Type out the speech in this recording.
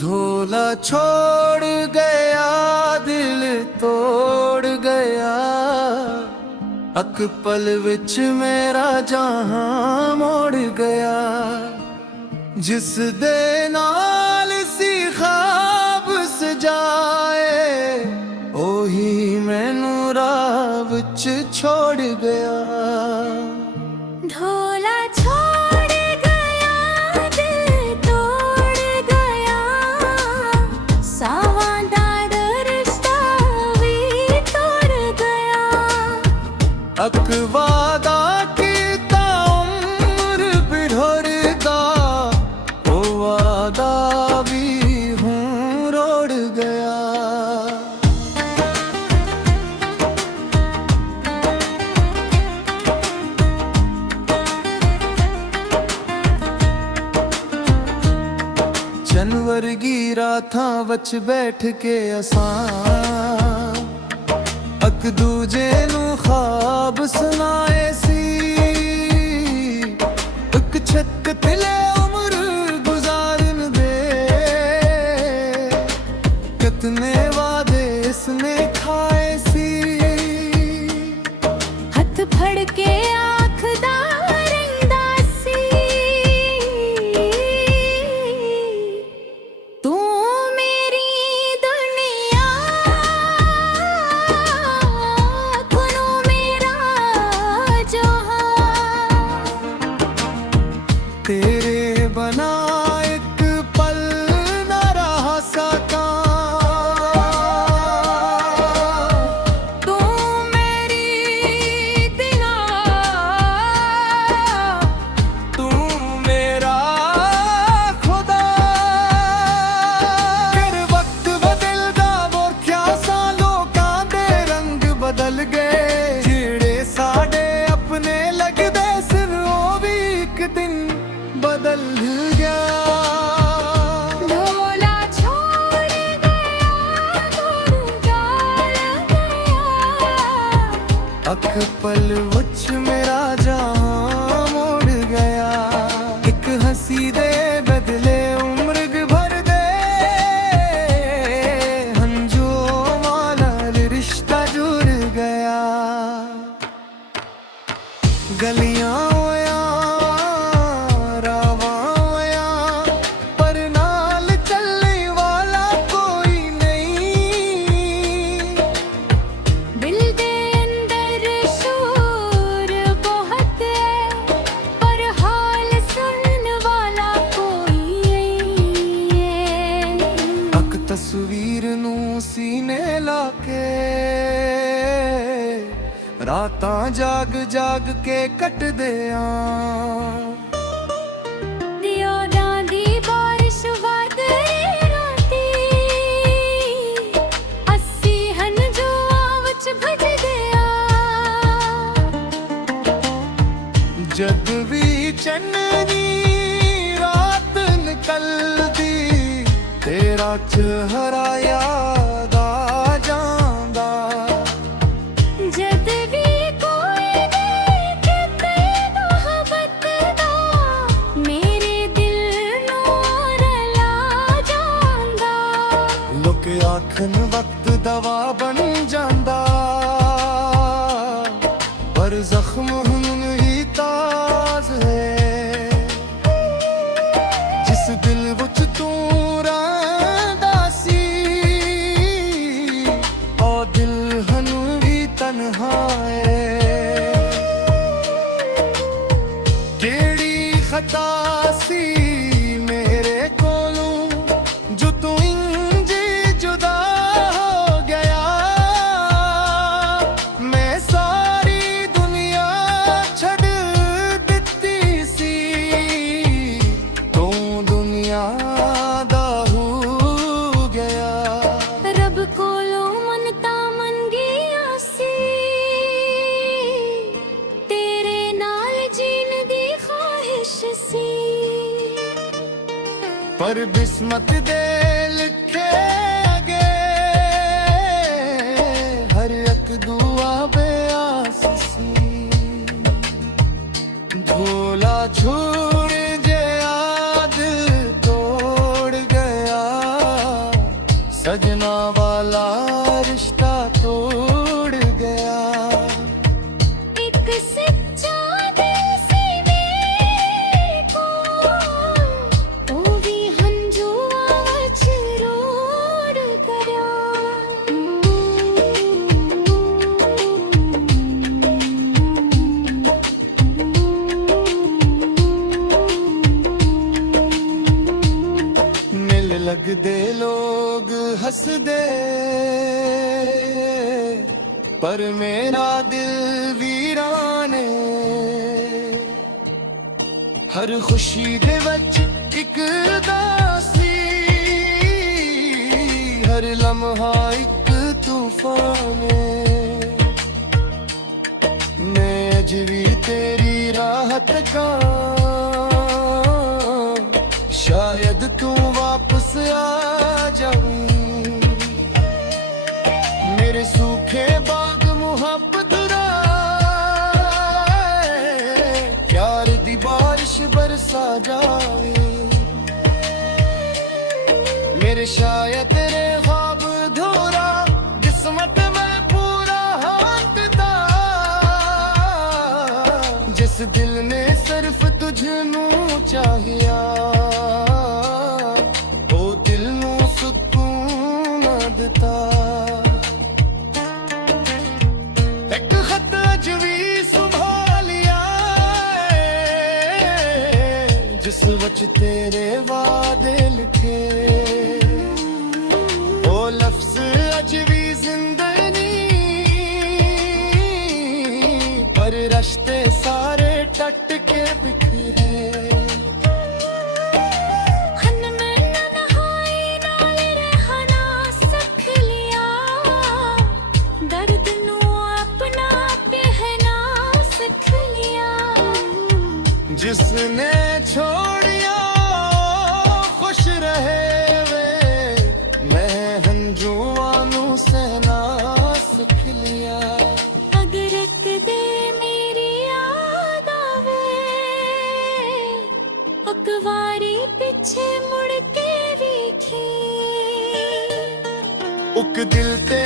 ढोला छोड़ गया, दिल तोड़ गया, अक पल विच मेरा जहां मोड़ गया। जिस दे नाल सी ख्वाब सजाए, ओही मैनू राह विच छोड़ गया। ढोला छोड़ गया, दिल तोड़ गया, सावां दा रिश्ता भी तोड़ गया। अक वादा कीता उम्र बिढ़ड़दा, ओ वादा भी हूं रोड़ गया। चन वर्गी रातां वच बैठ के असां अक दूजे नू ख्वाब सुनाए सी। एक छत तिले उम्र गुजारन दे, कितने वादे इसने खाए सी। हथ फड़ के आखदा रहिंदा सी, तू मेरी दुनिया, कुनू मेरा जहां। तेरे बना एक पल न रह सका, तू मेरी दिना, तू मेरा खुदा। फिर वक्त बदलदा वोख्या सा लोकां दे रंग बदल गए। जेड़े साडे अपने लगदे सिर ओ भी एक दिन बदल गया। ढोला छोड़ गया, गुड़ गाल गया, अख पल विच मेरा जहां मोड़ गया। एक हंसी दे बदले उम्र भर दे, हंझुओं वाला रिश्ता जुड़ गया। गलियां होया, रावां होया, पर नाल चलने वाला कोई नहीं। दिल दे अंदर शोर बहुत है, पर हाल सुनने वाला कोई नहीं है। अक तस्वीर नू सीने लाके, रातां जाग जाग के कटदे आं। दियोरां दी बारिश वादे राती, अस्सी हंझुआं विच भजदे आ। जद भी चन्नी रात निकलदी, तेरा चेहरा याद आ जांदा। जद भी कोई देखदे मोहब्बत दा, मेरे दिल नूं रला जांदा। लोक आखन वक्त दवा बन जांदा, पर जख्म हुन ही ताज है। जिस दिल विच तू रहिंदा सी, ओ दिल हनु भी तन्हा है। केड़ी खता सी मेरे कोलों, जो तू इंज जुदा हो गया। मैं सारी दुनिया छड़ दित्ती सी, तू दुनिया दा हो गया। रब कोलों मनता मंगियां सी, तेरे नाल जीण दी ख्वाहिश सी। पर बिस्मत दे लिखे अगे, हर एक दुआ बेआस सी। ढोला छोड़ गया, दिल तोड़ गया, लगदे लोग हसदे पर मेरा दिल वीराने हर खुशी दे वच इक उदासी हर लम्हा इक तूफान मैं अज भी तेरी राहत का शायद तू वापस आ जाऊं मेरे सूखे बाग मुहब्बत प्यार दी बारिश बरसा जावे मेरे शायद तेरे ख्वाब धोरा किस्मत में पूरा हाथ दा जिस दिल ने सिर्फ तुझनू चाहिया ओ दिल नू सुकून दिता एक खत अज भी संभालिया जिस वच तेरे वादे लिखे ओ लफ्ज अज भी जिंदा नहीं पर रश्ते सारे टट के बिखरे हन मैं नहाई नाल रहना सिख लिया दर्द नू अपना पहना सिख लिया जिसने छोड़िया खुश रहे वे मैं हंजुआं नू सहना सिख लिया अगर एक दे मेरी याद आवे अकवारी पीछे मुड़ के वेखी उक दिल ते